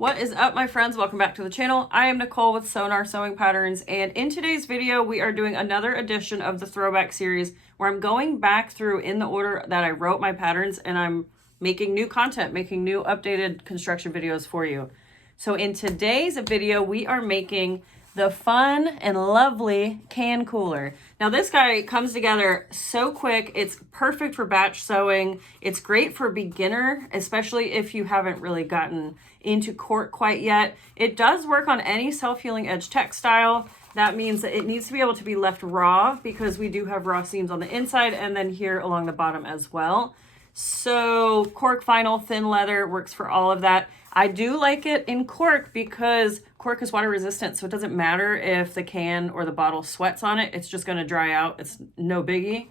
What is up, my friends? Welcome back to the channel. I am Nicole with Sonar Sewing Patterns, and in today's video we are doing another edition of the throwback series where I'm going back through in the order that I wrote my patterns, and I'm making new content, making new updated construction videos for you. So in today's video we are making the fun and lovely can cooler. Now this guy comes together so quick. It's perfect for batch sewing. It's great for beginner, especially if you haven't really gotten into cork quite yet. It does work on any self-healing edge textile. That means that it needs to be able to be left raw because we do have raw seams on the inside and then here along the bottom as well. So cork vinyl, thin leather works for all of that. I do like it in cork because cork is water resistant, so it doesn't matter if the can or the bottle sweats on it. It's just going to dry out. It's no biggie.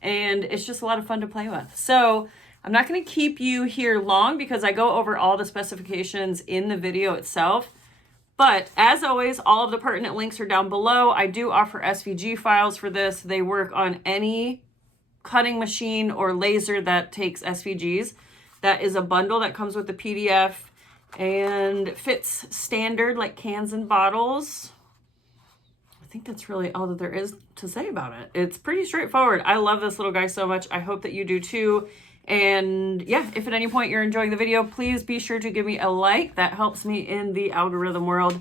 And it's just a lot of fun to play with. So I'm not going to keep you here long because I go over all the specifications in the video itself. But as always, all of the pertinent links are down below. I do offer SVG files for this. They work on any cutting machine or laser that takes SVGs. That is a bundle that comes with the PDF and fits standard like cans and bottles. I think that's really all that there is to say about it. It's pretty straightforward. I love this little guy so much. I hope that you do too. And yeah, if at any point you're enjoying the video, please be sure to give me a like. That helps me in the algorithm world.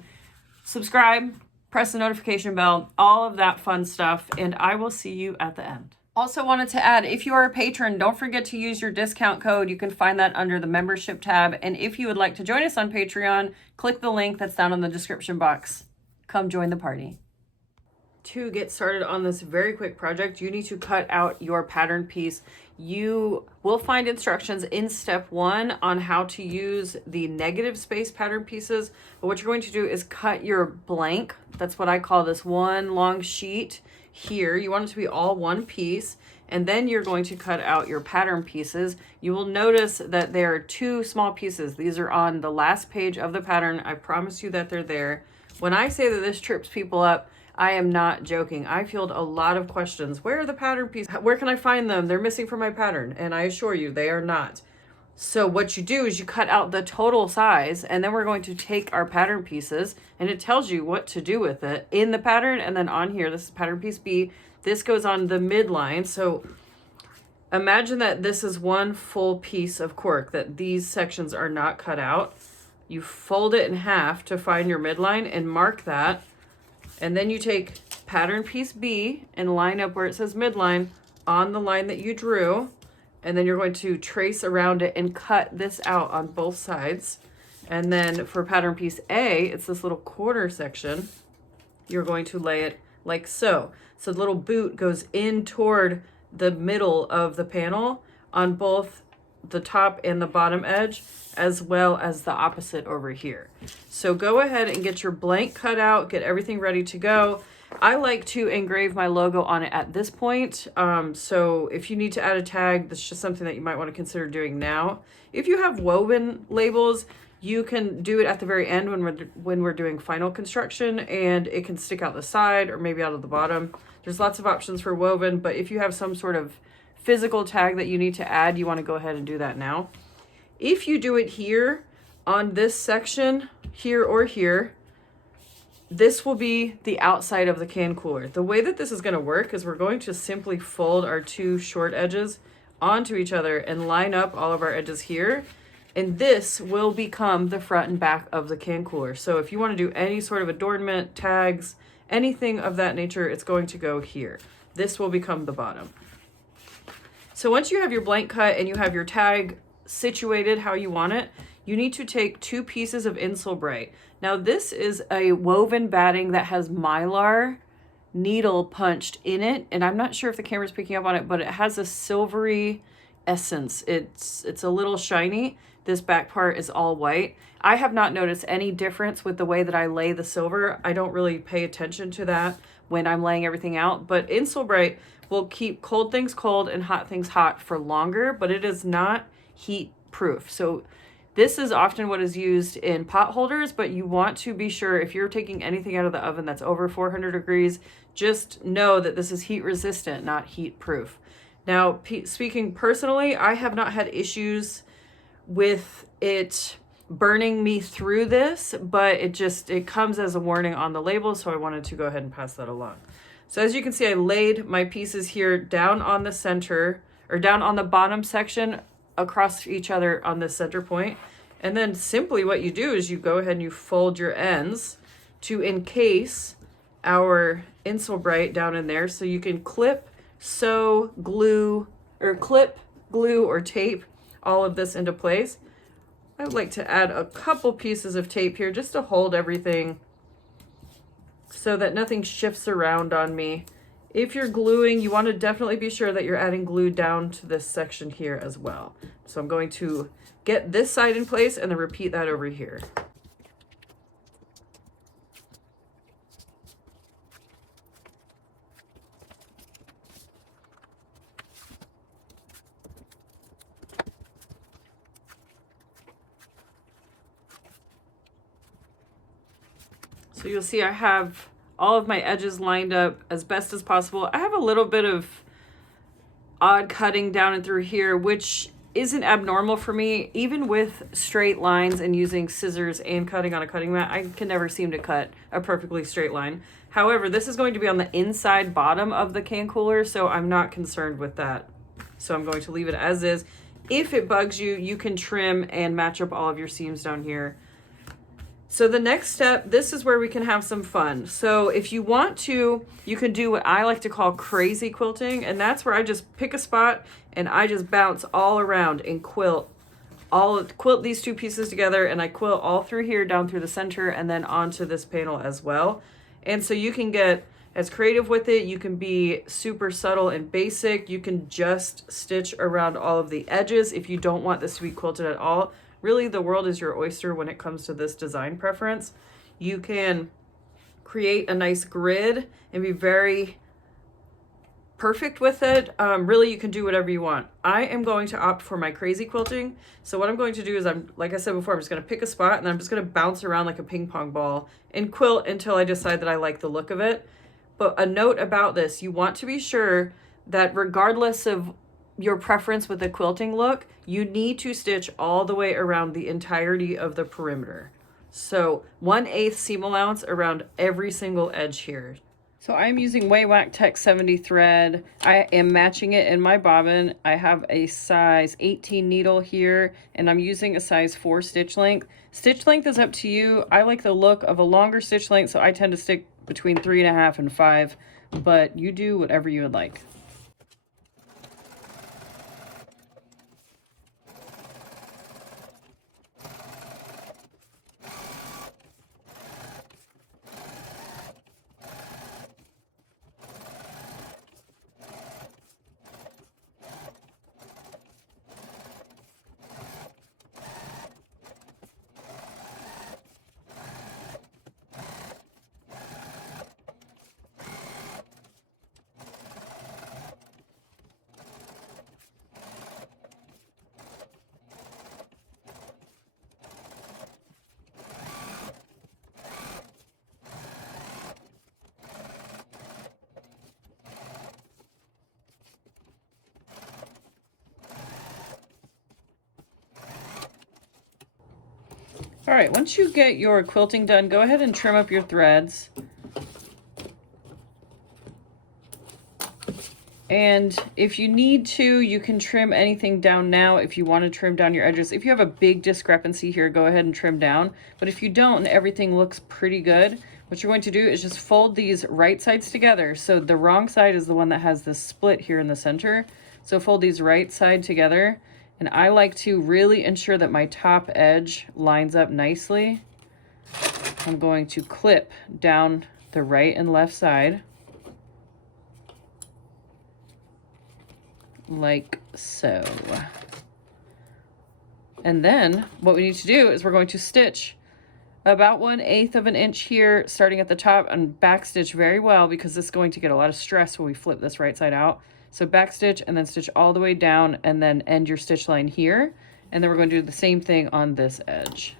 Subscribe, press the notification bell, all of that fun stuff, and I will see you at the end. Also wanted to add, if you are a patron, don't forget to use your discount code. You can find that under the membership tab. And if you would like to join us on Patreon, click the link that's down in the description box. Come join the party. To get started on this very quick project, you need to cut out your pattern piece. You will find instructions in step 1 on how to use the negative space pattern pieces. But what you're going to do is cut your blank. That's what I call this one long sheet. Here you want it to be all one piece, and then you're going to cut out your pattern pieces. You will notice that there are 2 small pieces. These are on the last page of the pattern. I promise you that they're there. When I say that this trips people up, I am not joking. I field a lot of questions. Where are the pattern pieces? Where can I find them? They're missing from my pattern, and I assure you they are not. So what you do is you cut out the total size, and then we're going to take our pattern pieces, and it tells you what to do with it in the pattern. And then on here, this is pattern piece B. This goes on the midline. So imagine that this is one full piece of cork, that these sections are not cut out. You fold it in half to find your midline and mark that. And then you take pattern piece B and line up where it says midline on the line that you drew. And then you're going to trace around it and cut this out on both sides. And then for pattern piece A, it's this little quarter section. You're going to lay it like so. So the little boot goes in toward the middle of the panel on both the top and the bottom edge, as well as the opposite over here. So go ahead and get your blank cut out, get everything ready to go. I like to engrave my logo on it at this point. So if you need to add a tag, that's just something that you might want to consider doing now. If you have woven labels, you can do it at the very end when we're doing final construction, and it can stick out the side or maybe out of the bottom. There's lots of options for woven, but if you have some sort of physical tag that you need to add, you want to go ahead and do that now. If you do it here on this section, here or here, this will be the outside of the can cooler. The way that this is going to work is we're going to simply fold our 2 short edges onto each other and line up all of our edges here. And this will become the front and back of the can cooler. So if you want to do any sort of adornment, tags, anything of that nature, it's going to go here. This will become the bottom. So once you have your blank cut and you have your tag situated how you want it, you need to take 2 pieces of Insul-Brite. Now this is a woven batting that has Mylar needle punched in it, and I'm not sure if the camera's picking up on it, but it has a silvery essence. It's a little shiny. This back part is all white. I have not noticed any difference with the way that I lay the silver. I don't really pay attention to that when I'm laying everything out, but Insul-Brite will keep cold things cold and hot things hot for longer, but it is not heat proof. So this is often what is used in pot holders, but you want to be sure if you're taking anything out of the oven that's over 400 degrees, just know that this is heat resistant, not heat proof. Now, speaking personally, I have not had issues with it burning me through this, but it comes as a warning on the label, so I wanted to go ahead and pass that along. So as you can see, I laid my pieces here down on the center, or down on the bottom section across each other on this center point. And then simply what you do is you go ahead and you fold your ends to encase our Insul-Brite down in there, so you can clip, sew, glue, or clip, glue, or tape all of this into place. I would like to add a couple pieces of tape here just to hold everything so that nothing shifts around on me. If you're gluing, you want to definitely be sure that you're adding glue down to this section here as well. So I'm going to get this side in place and then repeat that over here. So you'll see I have all of my edges lined up as best as possible. I have a little bit of odd cutting down and through here, which isn't abnormal for me. Even with straight lines and using scissors and cutting on a cutting mat, I can never seem to cut a perfectly straight line. However, this is going to be on the inside bottom of the can cooler, so I'm not concerned with that. So I'm going to leave it as is. If it bugs you, you can trim and match up all of your seams down here. So the next step, this is where we can have some fun. So if you want to, you can do what I like to call crazy quilting, and that's where I just pick a spot and I just bounce all around and quilt these two pieces together, and I quilt all through here, down through the center, and then onto this panel as well. And so you can get as creative with it, you can be super subtle and basic, you can just stitch around all of the edges if you don't want this to be quilted at all. Really, the world is your oyster when it comes to this design preference. You can create a nice grid and be very perfect with it. Really, you can do whatever you want. I am going to opt for my crazy quilting. So what I'm going to do is, like I said before, I'm just going to pick a spot and then I'm just going to bounce around like a ping pong ball and quilt until I decide that I like the look of it. But a note about this, you want to be sure that regardless of your preference with the quilting look, you need to stitch all the way around the entirety of the perimeter. So 1/8 seam allowance around every single edge here. So I'm using Waywack Tech 70 thread. I am matching it in my bobbin. I have a size 18 needle here, and I'm using a size 4 stitch length. Stitch length is up to you. I like the look of a longer stitch length, so I tend to stick between 3.5 and 5, but you do whatever you would like. All right, once you get your quilting done, go ahead and trim up your threads. And if you need to, you can trim anything down now if you want to trim down your edges. If you have a big discrepancy here, go ahead and trim down. But if you don't and everything looks pretty good, what you're going to do is just fold these right sides together. So the wrong side is the one that has this split here in the center. So fold these right side together. And I like to really ensure that my top edge lines up nicely. I'm going to clip down the right and left side, like so. And then what we need to do is we're going to stitch about 1/8 of an inch here, starting at the top, and back stitch very well, because this is going to get a lot of stress when we flip this right side out. So back stitch and then stitch all the way down and then end your stitch line here. And then we're going to do the same thing on this edge.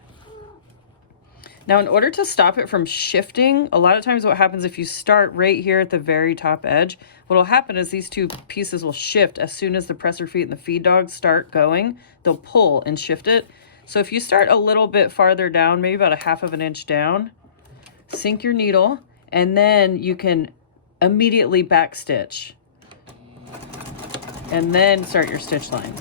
Now, in order to stop it from shifting, a lot of times what happens if you start right here at the very top edge, what will happen is these two pieces will shift as soon as the presser feet and the feed dogs start going. They'll pull and shift it. So if you start a little bit farther down, maybe about a 1/2 inch down, sink your needle, and then you can immediately back stitch and then start your stitch line.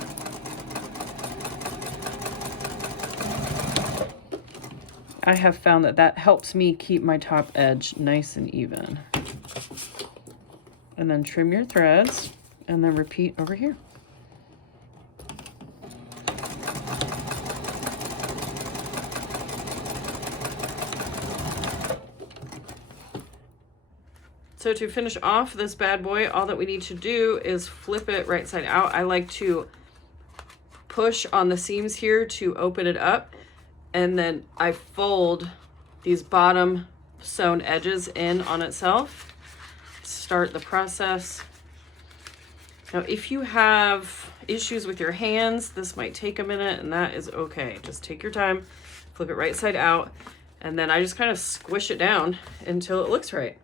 I have found that that helps me keep my top edge nice and even. And then trim your threads and then repeat over here. So to finish off this bad boy, all that we need to do is flip it right side out. I like to push on the seams here to open it up, and then I fold these bottom sewn edges in on itself. Start the process. Now, if you have issues with your hands, this might take a minute, and that is okay. Just take your time, flip it right side out, and then I just kind of squish it down until it looks right.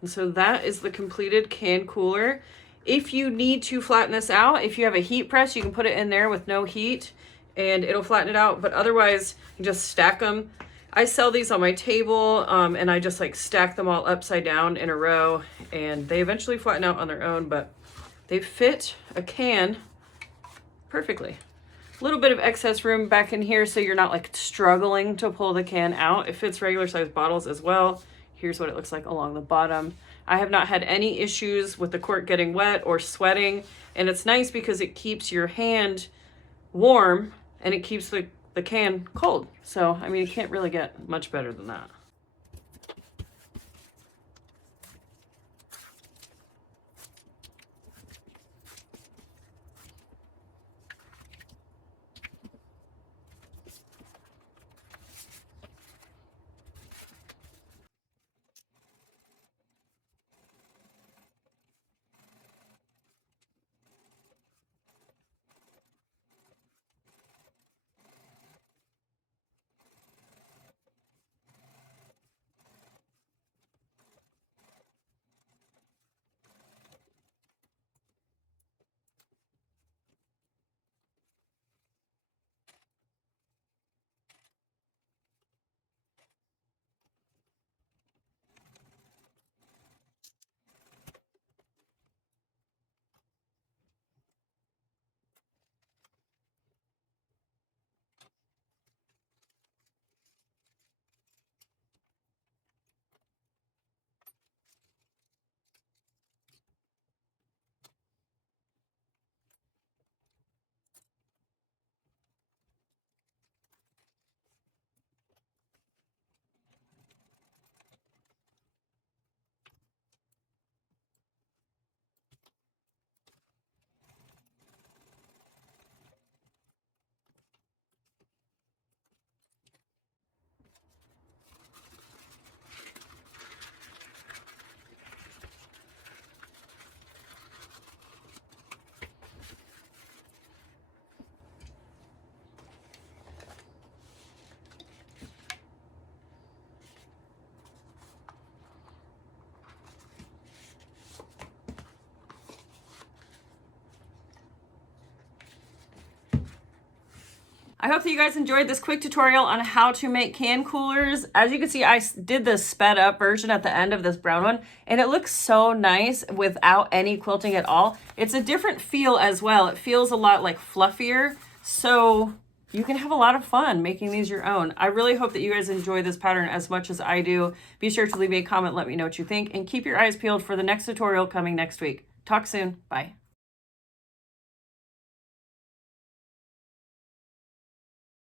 And so that is the completed can cooler. If you need to flatten this out, if you have a heat press, you can put it in there with no heat and it'll flatten it out. But otherwise, you just stack them. I sell these on my table and I just like stack them all upside down in a row, and they eventually flatten out on their own, but they fit a can perfectly. A little bit of excess room back in here so you're not like struggling to pull the can out. It fits regular size bottles as well. Here's what it looks like along the bottom. I have not had any issues with the cork getting wet or sweating, and it's nice because it keeps your hand warm and it keeps the can cold. So, I mean, you can't really get much better than that. I hope that you guys enjoyed this quick tutorial on how to make can coolers. As you can see, I did the sped up version at the end of this brown one, and it looks so nice without any quilting at all. It's a different feel as well. It feels a lot like fluffier, so you can have a lot of fun making these your own. I really hope that you guys enjoy this pattern as much as I do. Be sure to leave me a comment, let me know what you think, and keep your eyes peeled for the next tutorial coming next week. Talk soon. Bye.